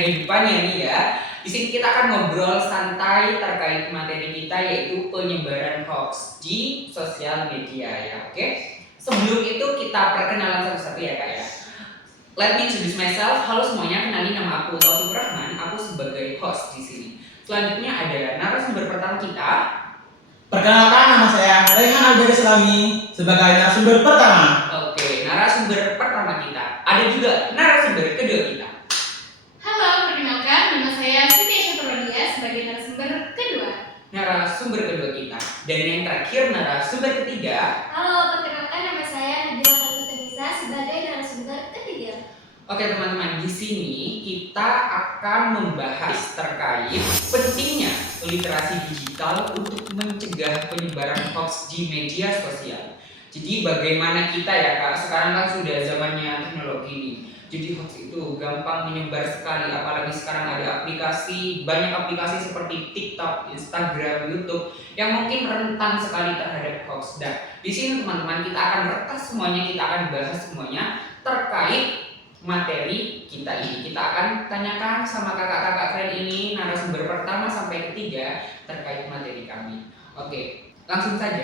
kehidupannya nih ya. Di sini kita akan ngobrol santai terkait materi kita, yaitu penyebaran hoax di sosial media ya. Oke. Sebelum itu kita perkenalan satu-satu ya Kak ya. Let me introduce myself. Halo semuanya, kenalin nama aku Taufik Rahman. Aku sebagai host di sini. Selanjutnya ada narasumber pertama kita. Perkenalkan, nama saya Rehan Aljaga Islami sebagai narasumber pertama. Oke, narasumber pertama kita. Ada juga narasumber kedua kita. Halo, perkenalkan nama saya Siti Syafrodia sebagai narasumber kedua. Narasumber kedua kita. Dan yang terakhir narasumber ketiga. Halo, perkenalkan nama saya Nadira Fathia sebagai narasumber ketiga. Oke teman-teman, di sini kita akan membahas terkait pentingnya literasi digital untuk mencegah penyebaran hoax di media sosial. Jadi bagaimana kita ya Kak, sekarang kan sudah zamannya teknologi nih. Jadi hoax itu gampang menyebar sekali, apalagi sekarang ada aplikasi, banyak aplikasi seperti TikTok, Instagram, YouTube yang mungkin rentan sekali terhadap hoax. Dan di sini teman-teman kita akan retas semuanya, kita akan bahas semuanya terkait materi kita ini. Kita akan tanyakan sama kakak-kakak keren ini, narasumber pertama sampai ketiga terkait materi kami. Oke, langsung saja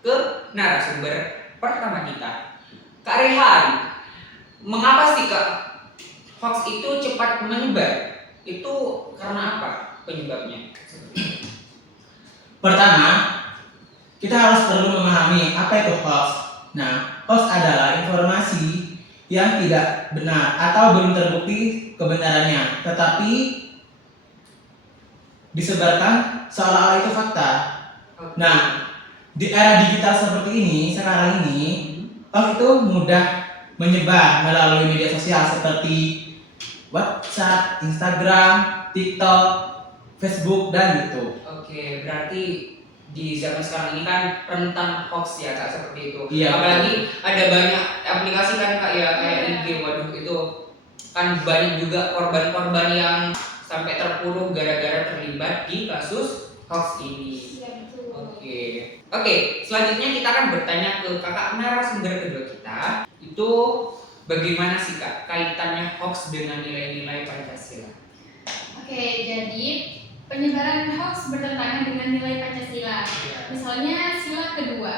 ke narasumber pertama kita. Kak Rehan, mengapa sih Kak hoax itu cepat menyebar? Itu karena apa penyebabnya? Pertama, kita harus perlu memahami apa itu hoax. Nah, hoax adalah informasi yang tidak benar atau belum terbukti kebenarannya, tetapi disebarkan seolah-olah itu fakta. Nah, di era digital seperti ini, sekarang ini, hoax itu mudah menyebar melalui media sosial seperti WhatsApp, Instagram, TikTok, Facebook, dan YouTube. Oke, berarti di zaman sekarang ini kan rentan hoax ya Kak, seperti itu. Iya. Apalagi ada banyak aplikasi kan Kak ya, kayak IG, waduh itu kan banyak juga korban-korban yang sampai terpuruk gara-gara terlibat di kasus hoax ini. Iya, betul. Oke, selanjutnya kita akan bertanya ke kakak narasumber kedua kita. Itu bagaimana sih Kak kaitannya hoax dengan nilai-nilai Pancasila? Oke, jadi penyebaran hoax bertentangan dengan nilai Pancasila. Misalnya sila kedua,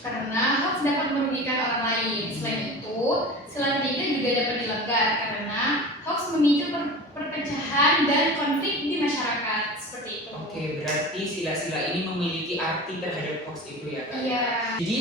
karena hoax dapat merugikan orang lain. Selain itu, sila ketiga juga dapat dilanggar karena hoax memicu perpecahan dan konflik di masyarakat. Seperti itu. Oke, berarti sila-sila ini memiliki arti terhadap hoax itu ya Kak? Iya. Jadi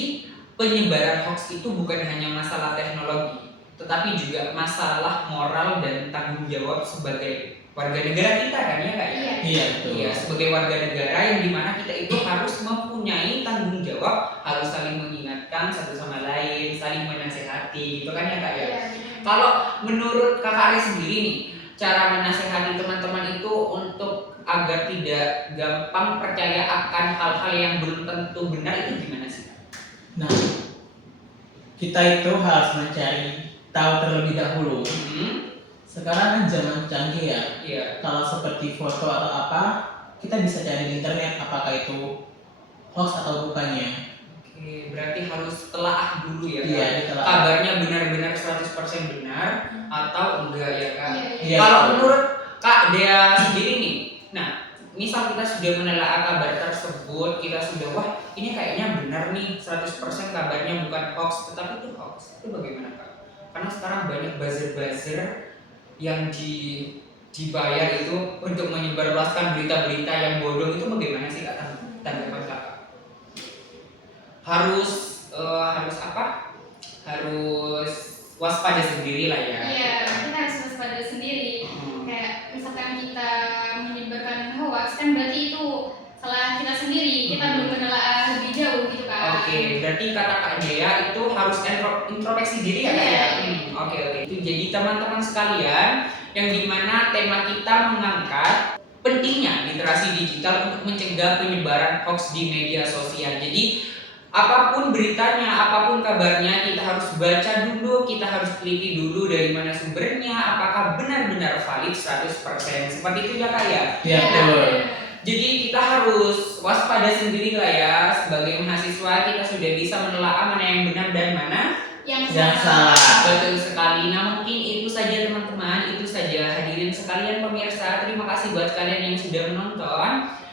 penyebaran hoax itu bukan hanya masalah teknologi, tetapi juga masalah moral dan tanggung jawab sebagai warga negara kita kan ya Kak ya? Iya, betul. Iya, sebagai warga negara yang dimana kita itu harus mempunyai tanggung jawab, harus saling mengingatkan satu sama lain, saling menasehati gitu kan ya Kak ya? Iya. Kalau menurut Kakak Ari sendiri nih, cara menasehati teman-teman itu untuk agar tidak gampang percaya akan hal-hal yang belum tentu benar itu gimana sih Kak? Nah, kita itu harus mencari tahu terlebih dahulu. Sekarang kan zaman canggih ya. Iya. Kalau seperti foto atau apa, kita bisa cari di internet apakah itu hoax atau bukannya. Oke, berarti harus telaah dulu ya Kak? Iya, ditelaah. Kabarnya benar-benar 100% benar atau enggak ya Kak? Iya. Kalau menurut Kak Dea sendiri nih, nah misal kita sudah menelaah kabar tersebut, kita sudah wah ini kayaknya benar nih 100% kabarnya bukan hoax, tetapi itu hoax, itu bagaimana Kak? Karena sekarang banyak buzzer-buzzer yang dibayar itu untuk menyebarluaskan berita-berita yang bodoh, itu bagaimana sih Kak tanggapan Kakak? Harus apa? Harus waspada sendiri lah ya. Iya, kita harus waspada sendiri. Kayak misalkan kita menyebarkan hoax kan berarti itu salah kita sendiri. Kita belum menelaah lebih jauh gitu kan. Oke, berarti kata Kak Dea itu harus introspeksi diri ya Kak ya? Oke. Itu jadi teman-teman sekalian yang dimana tema kita mengangkat pentingnya literasi digital untuk mencegah penyebaran hoax di media sosial. Jadi apapun beritanya, apapun kabarnya, kita harus baca dulu, kita harus teliti dulu dari mana sumbernya, apakah benar-benar valid 100%. Seperti itu ya Kak ya? Iya, betul. Jadi kita harus waspada sendiri lah ya. Sebagai mahasiswa kita sudah bisa menelaah mana yang benar dan mana yang salah. Betul sekali. Nah mungkin itu saja teman-teman, itu saja hadirin sekalian kasih buat kalian yang sudah menonton.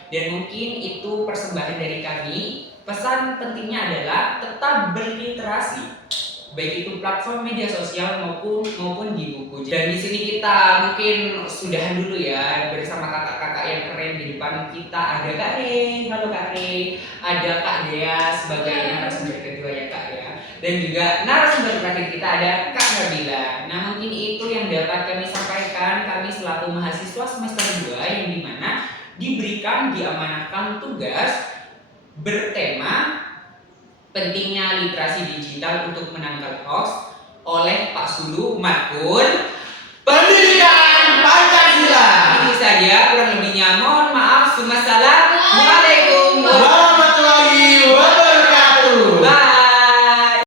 Dan mungkin itu persembahan dari kami. Pesan pentingnya adalah tetap berliterasi, baik itu platform media sosial maupun di buku. Dan di sini kita mungkin sudahan dulu ya bersama kakak-kakak yang keren di depan kita. Ada Kak Re, halo Kak Re. Ada Kak Dea sebagai narasumber kedua ya Kak ya. Dan juga narasumber terakhir kita ada Kak Nabila. Nah mungkin itu yang dapat kami sampaikan. Kami selaku mahasiswa semester 2 yang dimana diamanahkan tugas bertema pentingnya literasi digital untuk menangkal hoax oleh Pak Sulu Makun